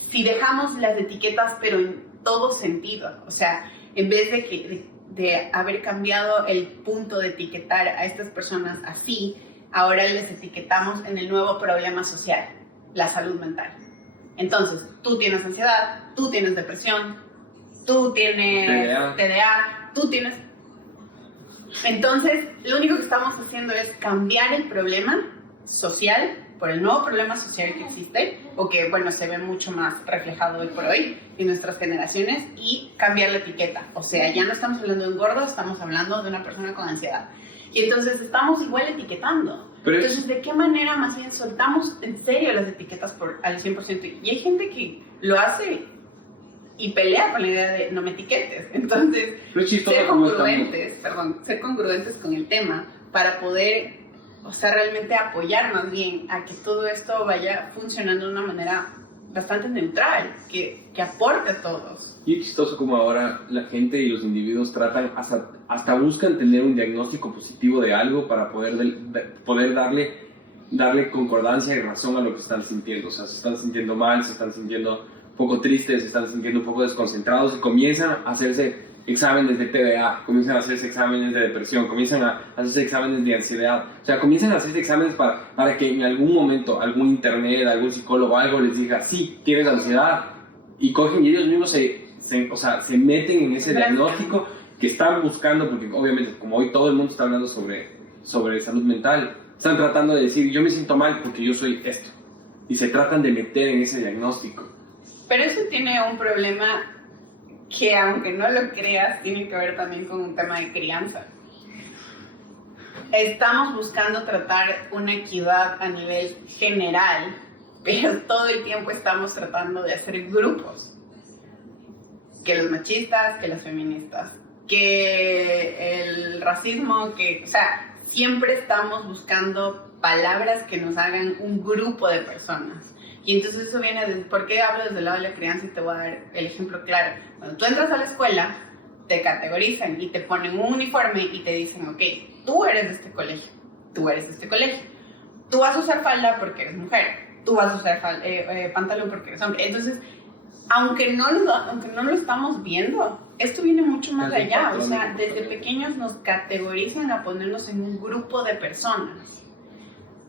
si dejamos las etiquetas, pero en todo sentido, o sea, en vez de haber cambiado el punto de etiquetar a estas personas así, ahora les etiquetamos en el nuevo problema social, la salud mental. Entonces, tú tienes ansiedad, tú tienes depresión, tú tienes TDA, tú tienes... Entonces, lo único que estamos haciendo es cambiar el problema social por el nuevo problema social que existe, o que, bueno, se ve mucho más reflejado hoy por hoy en nuestras generaciones, y cambiar la etiqueta. O sea, ya no estamos hablando de un gordo, estamos hablando de una persona con ansiedad. Y entonces estamos igual etiquetando. Pero Entonces, ¿de qué manera más bien soltamos en serio las etiquetas al 100%? Y hay gente que lo hace y pelea con la idea de no me etiquetes. Entonces, pero es chistoso ser cómo congruentes con el tema para poder, o sea, realmente apoyar más bien a que todo esto vaya funcionando de una manera bastante neutral, que aporte a todos. Y es chistoso como ahora la gente y los individuos tratan, hasta buscan tener un diagnóstico positivo de algo para poder darle concordancia y razón a lo que están sintiendo. O sea, se están sintiendo mal, se están sintiendo un poco tristes, se están sintiendo un poco desconcentrados y comienzan a hacerse exámenes de TDA, comienzan a hacerse exámenes de depresión, comienzan a hacerse exámenes de ansiedad. O sea, comienzan a hacerse exámenes para que en algún momento algún internet, algún psicólogo, algo les diga, sí, tienes ansiedad. Y cogen y ellos mismos se meten en ese diagnóstico que están buscando, porque obviamente como hoy todo el mundo está hablando sobre salud mental, están tratando de decir, yo me siento mal porque yo soy esto. Y se tratan de meter en ese diagnóstico. Pero eso tiene un problema que, aunque no lo creas, tiene que ver también con un tema de crianza. Estamos buscando tratar una equidad a nivel general, pero todo el tiempo estamos tratando de hacer grupos. Que los machistas, que las feministas, que el racismo, o sea, siempre estamos buscando palabras que nos hagan un grupo de personas. Y entonces eso viene de, ¿por qué hablo desde el lado de la crianza? Y te voy a dar el ejemplo claro. Cuando tú entras a la escuela, te categorizan y te ponen un uniforme y te dicen, ok, tú eres de este colegio, tú eres de este colegio. Tú vas a usar falda porque eres mujer, tú vas a usar pantalón porque eres hombre. Entonces, aunque no lo estamos viendo, esto viene mucho más allá. O sea, desde pequeños nos categorizan a ponernos en un grupo de personas.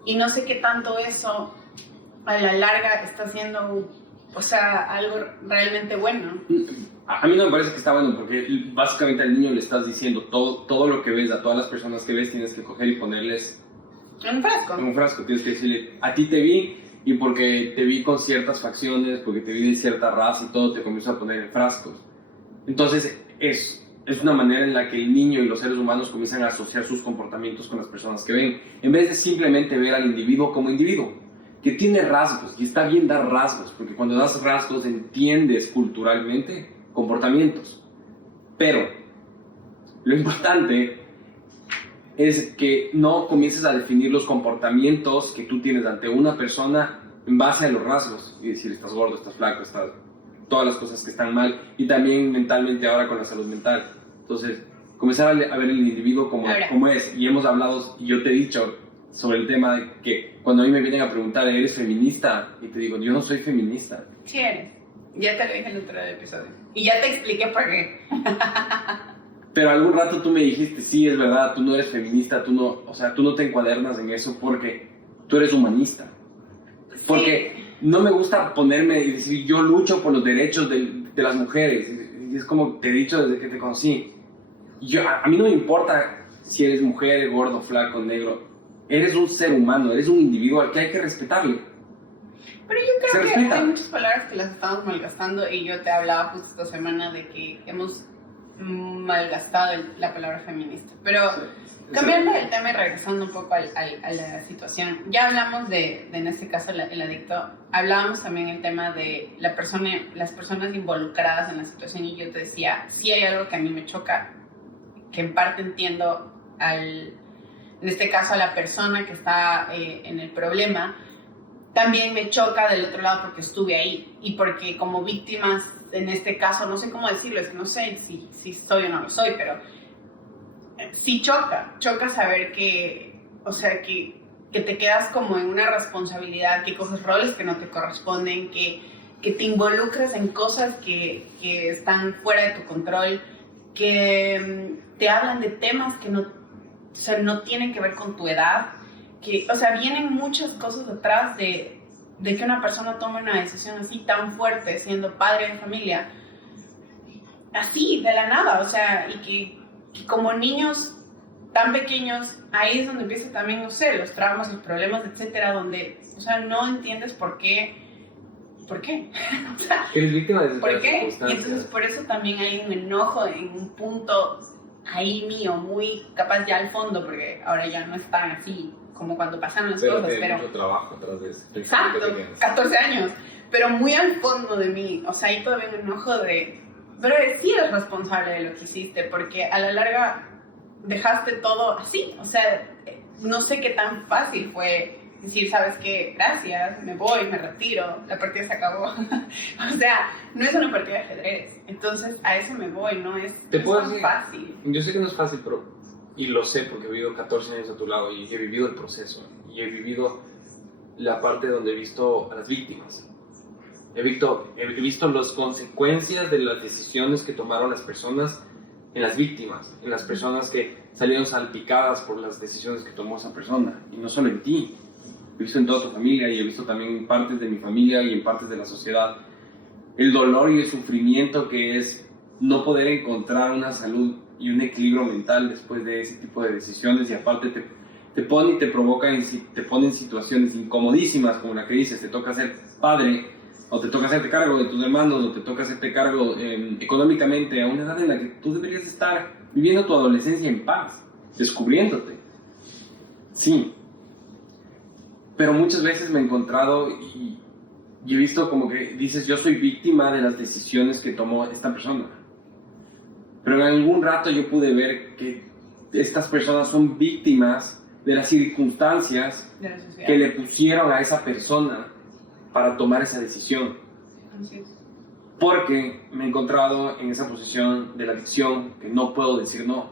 Y no sé qué tanto eso a la larga está siendo, o sea, algo realmente bueno. A mí no me parece que está bueno, porque básicamente al niño le estás diciendo todo lo que ves, a todas las personas que ves tienes que coger y ponerles en un frasco. Tienes que decirle, a ti te vi y porque te vi con ciertas facciones, porque te vi de cierta raza y todo, te comienzo a poner en frascos. Entonces es una manera en la que el niño y los seres humanos comienzan a asociar sus comportamientos con las personas que ven, en vez de simplemente ver al individuo como individuo, que tiene rasgos, y está bien dar rasgos, porque cuando das rasgos entiendes culturalmente comportamientos. Pero lo importante es que no comiences a definir los comportamientos que tú tienes ante una persona en base a los rasgos, y decir, estás gordo, estás flaco, todas las cosas que están mal, y también mentalmente ahora con la salud mental. Entonces, comenzar a ver el individuo como es, y hemos hablado, y yo te he dicho sobre el tema de que cuando a mí me vienen a preguntar, ¿eres feminista? Y te digo, yo no soy feminista. Sí eres. Ya te lo dije en el otro episodio. Y ya te expliqué por qué. Pero algún rato tú me dijiste, sí, es verdad, tú no eres feminista, tú no te encuadernas en eso porque tú eres humanista. Porque no me gusta ponerme y decir, yo lucho por los derechos de las mujeres. Y es como te he dicho desde que te conocí. A mí no me importa si eres mujer, gordo, flaco, negro. Eres un ser humano, eres un individuo al que hay que respetarle. Pero yo creo que hay muchas palabras que las estamos malgastando, y yo te hablaba justo esta semana de que hemos malgastado la palabra feminista. Pero cambiando el tema y regresando un poco a la situación, ya hablamos en este caso, el adicto, hablábamos también el tema de las personas involucradas en la situación, y yo te decía, sí hay algo que a mí me choca, que en parte entiendo en este caso a la persona que está en el problema. También me choca del otro lado porque estuve ahí, y porque como víctimas, en este caso, no sé cómo decirlo, no sé si soy o no lo soy, pero sí choca saber que te quedas como en una responsabilidad, que coges roles que no te corresponden, que te involucras en cosas que están fuera de tu control, que te hablan de temas que no tienen que ver con tu edad. Vienen muchas cosas detrás de que una persona tome una decisión así tan fuerte, siendo padre de familia, así, de la nada, y que como niños tan pequeños, ahí es donde empieza también, los traumas, los problemas, etcétera, donde, no entiendes por qué. Eres víctima de ¿por qué? Y entonces por eso también hay un enojo en un punto ahí mío, muy capaz ya al fondo, porque ahora ya no están así como cuando pasan las Pero cosas, tiene pero... mucho trabajo atrás de eso. Exacto, 14 años, pero muy al fondo de mí, o sea, ahí todavía un enojo de, pero sí eres responsable de lo que hiciste, porque a la larga dejaste todo así, o sea, no sé qué tan fácil fue decir, ¿sabes qué? Gracias, me voy, me retiro, la partida se acabó. O sea, no es una partida de ajedrez, entonces a eso me voy, no es tan fácil. Yo sé que no es fácil, pero, y lo sé porque he vivido 14 años a tu lado y he vivido el proceso, y he vivido la parte donde he visto a las víctimas. He visto las consecuencias de las decisiones que tomaron las personas en las víctimas, en las personas que salieron salpicadas por las decisiones que tomó esa persona, y no solo en ti. He visto en toda tu familia y he visto también en partes de mi familia y en partes de la sociedad el dolor y el sufrimiento que es no poder encontrar una salud y un equilibrio mental después de ese tipo de decisiones, y aparte te pone y te provoca, te pone en situaciones incomodísimas, como la que dices, te toca ser padre, o te toca hacerte cargo de tus hermanos, o te toca hacerte cargo económicamente a una edad en la que tú deberías estar viviendo tu adolescencia en paz, descubriéndote. Sí. Pero muchas veces me he encontrado y he visto como que dices, yo soy víctima de las decisiones que tomó esta persona. Pero en algún rato yo pude ver que estas personas son víctimas de las circunstancias que le pusieron a esa persona para tomar esa decisión. Porque me he encontrado en esa posición de la adicción que no puedo decir no.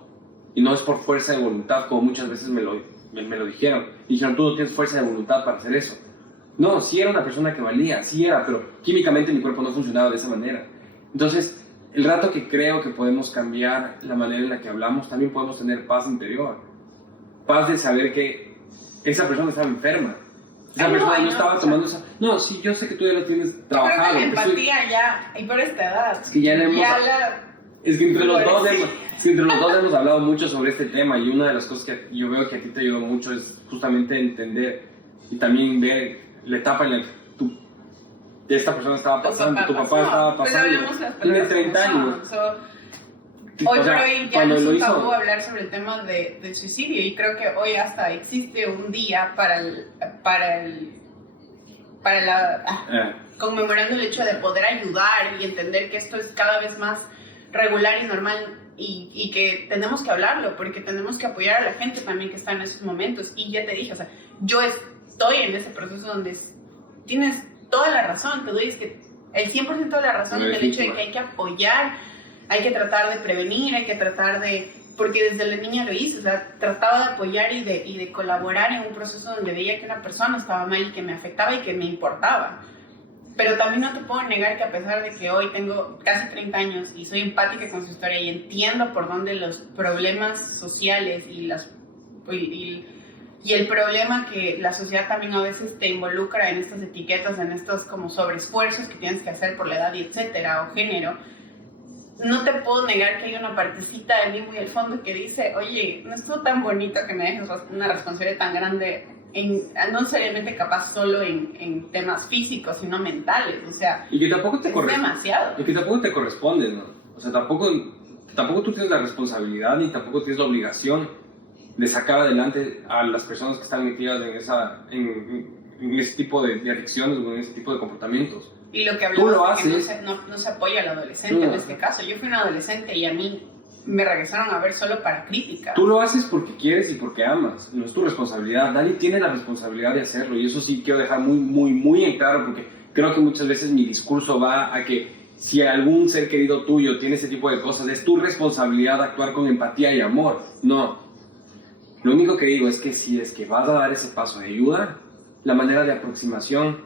Y no es por fuerza de voluntad, como muchas veces me lo dijeron. Dijeron, tú no tienes fuerza de voluntad para hacer eso. No, sí era una persona que valía, sí era, pero químicamente mi cuerpo no funcionaba de esa manera. Entonces, el rato que creo que podemos cambiar la manera en la que hablamos, también podemos tener paz interior. Paz de saber que esa persona estaba enferma. Esa persona no estaba tomando esa... No, sí, yo sé que tú ya lo tienes trabajado. Yo creo que la empatía ya, y por esta edad... Es que ya le hemos... Es que entre los dos hemos hablado mucho sobre este tema, y una de las cosas que yo veo que a ti te ayudó mucho es justamente entender y también ver la etapa en la que esta persona estaba pasando, tu papá estaba pasando. Tiene 30 años. Hoy por hoy ya no es un tabú hablar sobre el tema del suicidio, y creo que hoy hasta existe un día conmemorando el hecho de poder ayudar y entender que esto es cada vez más regular y normal, y que tenemos que hablarlo, porque tenemos que apoyar a la gente también que está en esos momentos. Y ya te dije, o sea, yo estoy en ese proceso donde tienes toda la razón, te doy que el 100% de la razón en el hecho de que hay que apoyar, hay que tratar de prevenir, hay que tratar de... Porque desde la niña lo hice, o sea, trataba de apoyar y de colaborar en un proceso donde veía que una persona estaba mal y que me afectaba y que me importaba. Pero también no te puedo negar que a pesar de que hoy tengo casi 30 años y soy empática con su historia y entiendo por dónde los problemas sociales y el problema que la sociedad también a veces te involucra en estas etiquetas, en estos como sobreesfuerzos que tienes que hacer por la edad y etcétera, o género, no te puedo negar que hay una partecita de mí muy al fondo que dice, oye, no estuvo tan bonito que me dejes una responsabilidad tan grande, no necesariamente capaz solo en temas físicos, sino mentales, o sea, y que tampoco te es demasiado. Y que tampoco te corresponde, ¿no? O sea, tampoco tú tienes la responsabilidad ni tampoco tienes la obligación de sacar adelante a las personas que están metidas en ese tipo de adicciones o en ese tipo de comportamientos. Y lo que hablamos es que no se apoya al adolescente en este caso. Yo fui una adolescente y a mí me regresaron a ver solo para crítica. Tú lo haces porque quieres y porque amas, no es tu responsabilidad. Nadie tiene la responsabilidad de hacerlo, y eso sí quiero dejar muy, muy, muy en claro, porque creo que muchas veces mi discurso va a que si algún ser querido tuyo tiene ese tipo de cosas, es tu responsabilidad actuar con empatía y amor. No. Lo único que digo es que si es que vas a dar ese paso de ayuda, la manera de aproximación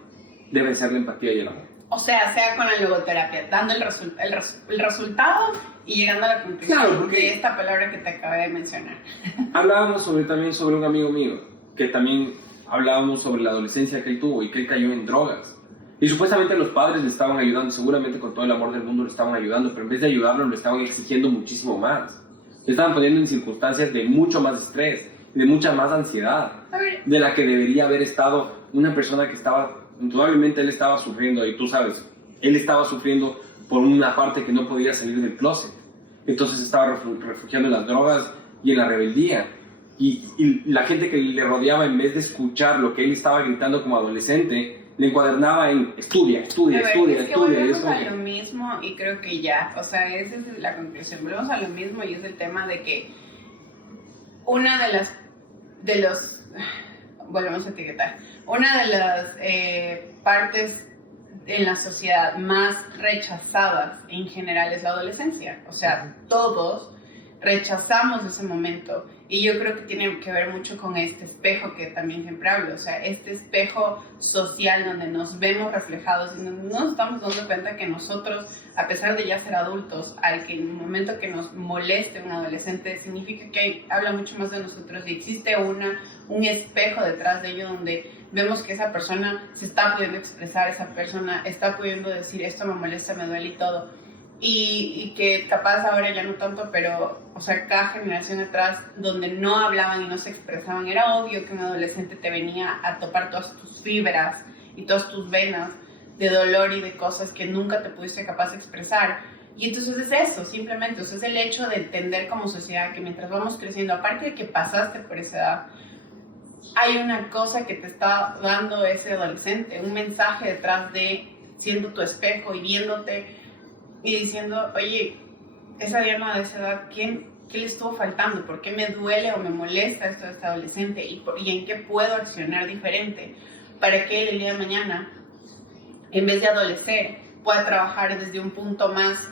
debe ser la empatía y el amor. O sea con la logoterapia, dando el resultado y llegando a la conclusión de esta palabra que te acabé de mencionar. Hablábamos también sobre un amigo mío, que también hablábamos sobre la adolescencia que él tuvo y que él cayó en drogas. Y supuestamente los padres le estaban ayudando, seguramente con todo el amor del mundo le estaban ayudando, pero en vez de ayudarlo le estaban exigiendo muchísimo más. Le estaban poniendo en circunstancias de mucho más estrés, de mucha más ansiedad, de la que debería haber estado una persona que estaba... Probablemente él estaba sufriendo, y tú sabes, él estaba sufriendo por una parte que no podía salir del closet. Entonces estaba refugiando en las drogas y en la rebeldía. y la gente que le rodeaba, en vez de escuchar lo que él estaba gritando como adolescente, le encuadernaba en estudia. Es que volvemos Eso a lo mismo y creo que ya, o sea, esa es la conclusión. Volvemos a lo mismo y es el tema de que una volvemos a etiquetar, una de las partes en la sociedad más rechazadas en general es la adolescencia. O sea, todos rechazamos ese momento y yo creo que tiene que ver mucho con este espejo que también siempre hablo, o sea, este espejo social donde nos vemos reflejados y no nos estamos dando cuenta que nosotros, a pesar de ya ser adultos, al que en el momento que nos moleste un adolescente, significa que habla mucho más de nosotros y existe un espejo detrás de ello donde vemos que esa persona se está pudiendo expresar, esa persona está pudiendo decir esto me molesta, me duele y todo. Y que capaz ahora ya no tanto, pero, o sea, cada generación atrás donde no hablaban y no se expresaban, era obvio que un adolescente te venía a topar todas tus fibras y todas tus venas de dolor y de cosas que nunca te pudiste capaz de expresar. Y entonces es eso, simplemente, o sea, es el hecho de entender como sociedad que mientras vamos creciendo, aparte de que pasaste por esa edad, hay una cosa que te está dando ese adolescente, un mensaje detrás de siendo tu espejo y viéndote y diciendo, oye, esa Diana de esa edad, ¿qué le estuvo faltando? ¿Por qué me duele o me molesta esto de este adolescente? ¿Y en qué puedo accionar diferente? Para que el día de mañana, en vez de adolecer, pueda trabajar desde un punto más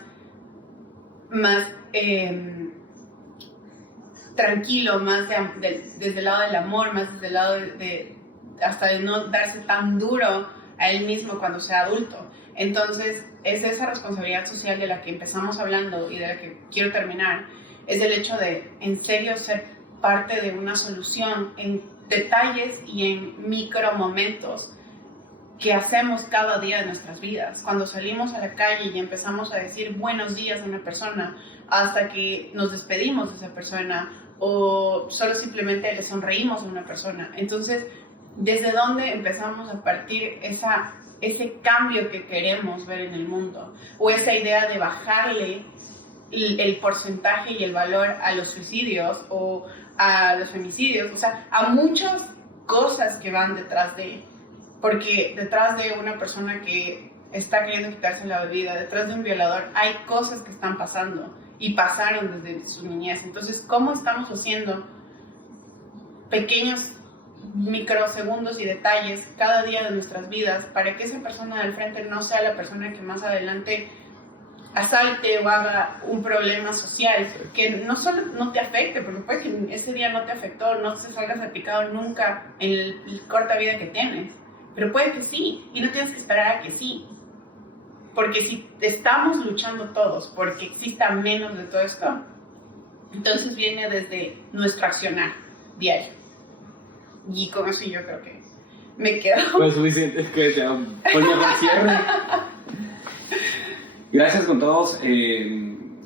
tranquilo, más desde el lado del amor, más desde el lado hasta de no darse tan duro a él mismo cuando sea adulto. Entonces, es esa responsabilidad social de la que empezamos hablando y de la que quiero terminar, es el hecho de, en serio, ser parte de una solución en detalles y en micromomentos que hacemos cada día de nuestras vidas. Cuando salimos a la calle y empezamos a decir buenos días a una persona, hasta que nos despedimos de esa persona, o solo simplemente le sonreímos a una persona. Entonces, ¿desde dónde empezamos a partir ese cambio que queremos ver en el mundo? O esa idea de bajarle el porcentaje y el valor a los suicidios o a los femicidios, o sea, a muchas cosas que van detrás de, porque detrás de una persona que está queriendo quitarse la vida, detrás de un violador, hay cosas que están pasando y pasaron desde su niñez. Entonces, ¿cómo estamos haciendo pequeños microsegundos y detalles cada día de nuestras vidas para que esa persona del frente no sea la persona que más adelante asalte o haga un problema social que no solo no te afecte, porque puede que ese día no te afectó, no te salgas salpicado nunca en la corta vida que tienes, pero puede que sí, y no tienes que esperar a que sí, porque si estamos luchando todos porque exista menos de todo esto, entonces viene desde nuestro accionar diario. Y con eso yo creo que me quedo. Pues suficiente, es que te por mejor cierre. Gracias con todos.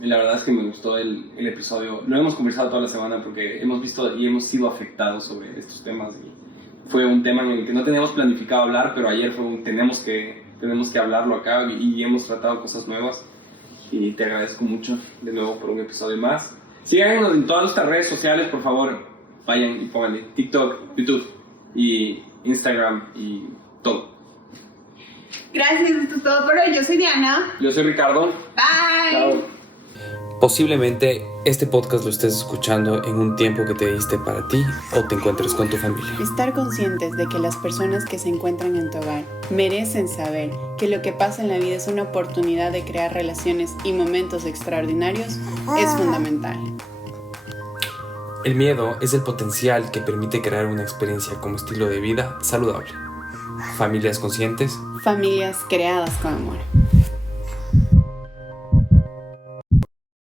La verdad es que me gustó el episodio. Lo hemos conversado toda la semana porque hemos visto y hemos sido afectados sobre estos temas. Y fue un tema en el que no teníamos planificado hablar, pero ayer fue tenemos que hablarlo acá y hemos tratado cosas nuevas. Y te agradezco mucho de nuevo por un episodio más. Síganos en todas nuestras redes sociales, por favor. Vayan y pónganle TikTok, YouTube y Instagram y todo. Gracias, esto es todo por hoy. Yo soy Diana. Yo soy Ricardo. Bye. Chao. Posiblemente este podcast lo estés escuchando en un tiempo que te diste para ti o te encuentres con tu familia. Estar conscientes de que las personas que se encuentran en tu hogar merecen saber que lo que pasa en la vida es una oportunidad de crear relaciones y momentos extraordinarios es fundamental. El miedo es el potencial que permite crear una experiencia como estilo de vida saludable. Familias conscientes. Familias creadas con amor.